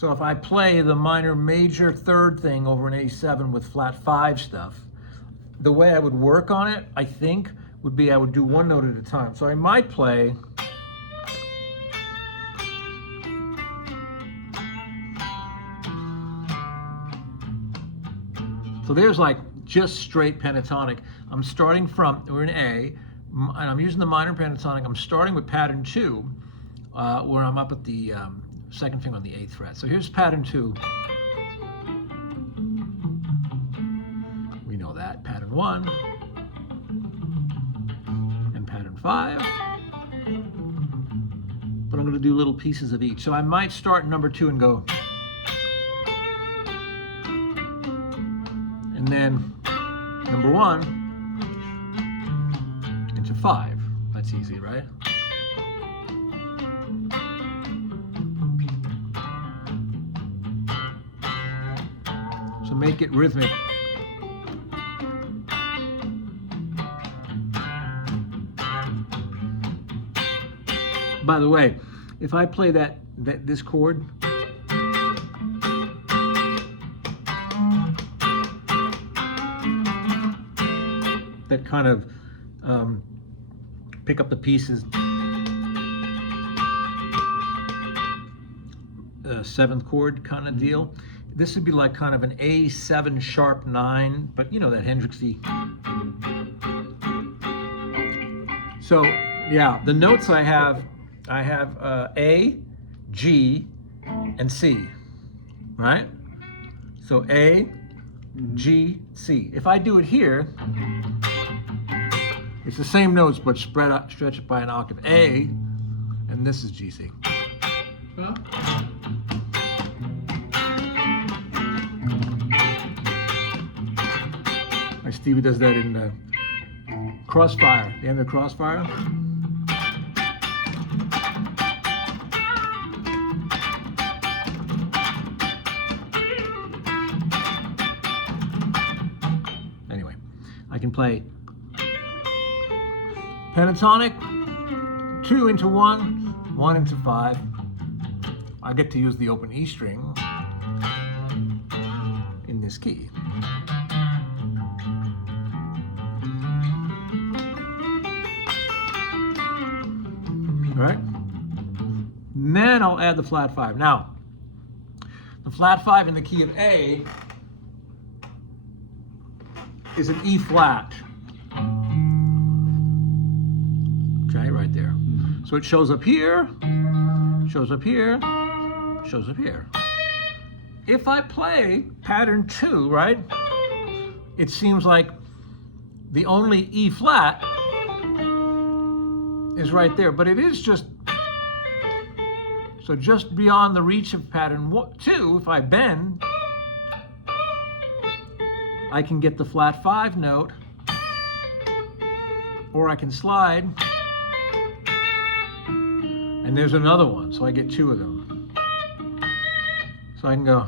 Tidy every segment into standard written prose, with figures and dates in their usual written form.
So if I play the minor major third thing over an A7 with flat 5 stuff, the way I would work on it, I think, would be I would do one note at a time. So I might play so there's like just straight pentatonic. I'm starting from, we're in A, and I'm using the minor pentatonic. I'm starting with pattern 2, where I'm up at the second finger on the 8th fret. So here's pattern 2. We know that. Pattern 1 and pattern 5. But I'm going to do little pieces of each. So I might start number 2 and go, and then number 1 into 5. That's easy, right? So make it rhythmic. By the way, if I play this chord, that kind of pick up the pieces, 7th chord kind of deal. This would be like kind of an A7 sharp 9, but you know that Hendrixy. So yeah, the notes I have A, G, and C, right? So A, G, C. If I do it here, it's the same notes, but stretch it by an octave. A, and this is G, C. Huh? My Stevie does that in Crossfire, the end of Crossfire. Anyway, I can play pentatonic, 2 into 1, 1 into 5. I get to use the open E string in this key. Right? And then I'll add the flat 5. Now, the flat 5 in the key of A is an E flat. Okay, right there. So it shows up here, shows up here, shows up here. If I play pattern 2, right, it seems like the only E flat is right there, but it is just, so just beyond the reach of pattern 2, if I bend, I can get the flat 5 note, or I can slide, and there's another one, so I get 2 of them. So I can go.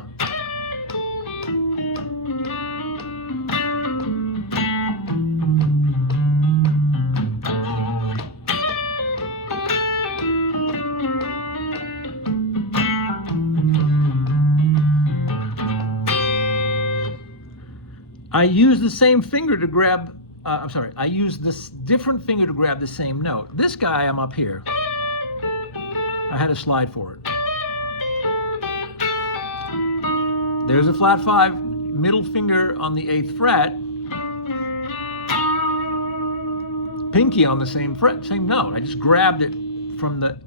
I use the same finger to grab, I use this different finger to grab the same note. This guy, I'm up here. I had to slide for it. There's a flat 5, middle finger on the 8th fret, pinky on the same fret, same note. I just grabbed it from the,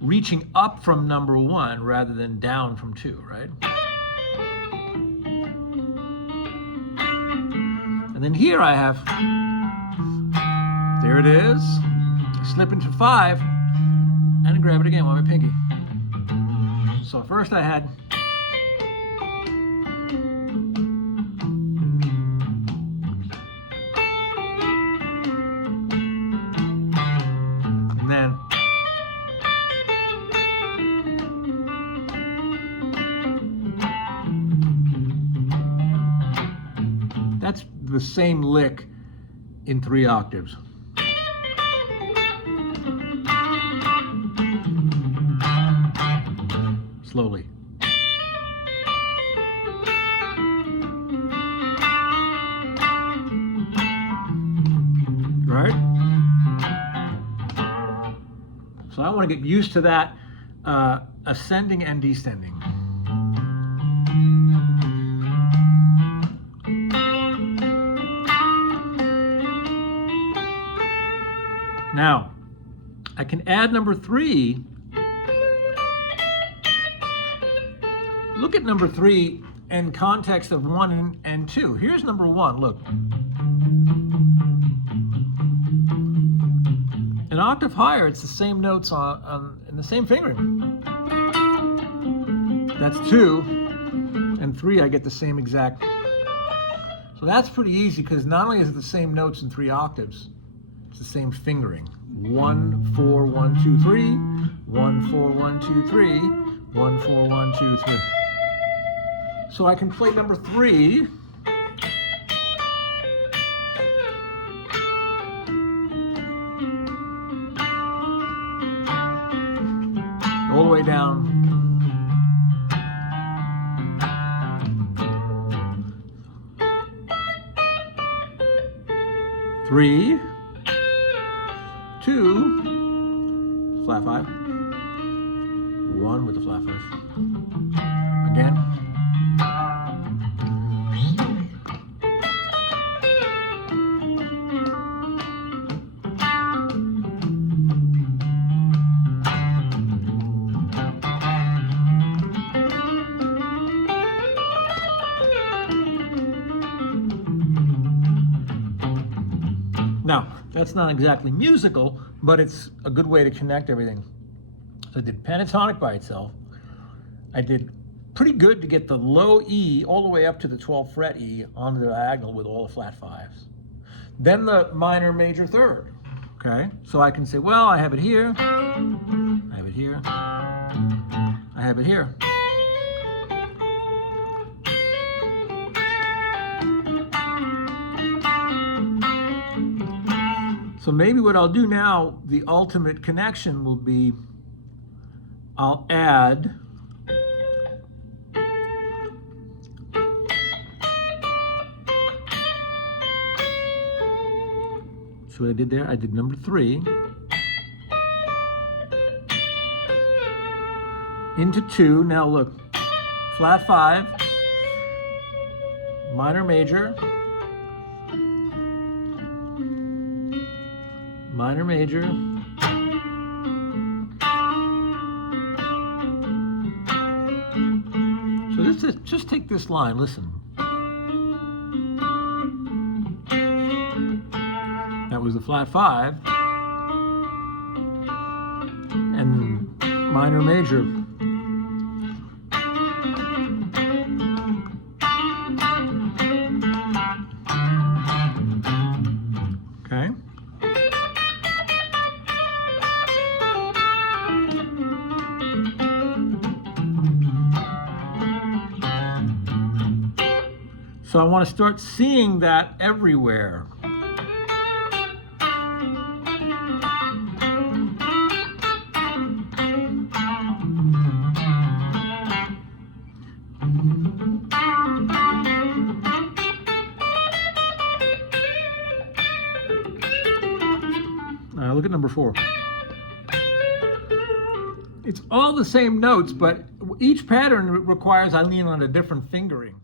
reaching up from number 1 rather than down from 2, right? And then here I have, there it is, slip into 5, and grab it again with my pinky. So first I had, and then, that's the same lick in 3 octaves. Slowly. I want to get used to that ascending and descending. Now, I can add number 3. Look at number 3 in context of 1 and 2. Here's number 1, look. An octave higher, it's the same notes in the same fingering. That's 2, and 3 I get the same exact. So that's pretty easy because not only is it the same notes in 3 octaves, it's the same fingering. 1, 4, 1, 2, 3, 1, 4, 1, 2, 3, 1, 4, 1, 2, 3. So I can play number 3. All the way down. Three, 2, flat 5, 1 with the flat 5. Again. Now, that's not exactly musical, but it's a good way to connect everything. So I did pentatonic by itself. I did pretty good to get the low E all the way up to the 12th fret E on the diagonal with all the flat 5s. Then the minor major third, okay? So I can say, well, I have it here, I have it here, I have it here. So maybe what I'll do now, the ultimate connection will be, I'll add so what I did there, I did number 3 into 2. Now look, flat 5, minor major, minor major, so this is, just take this line, listen. That was the flat 5 and minor major. Okay. So I want to start seeing that everywhere. Look at number 4. It's all the same notes, but each pattern requires I lean on a different fingering.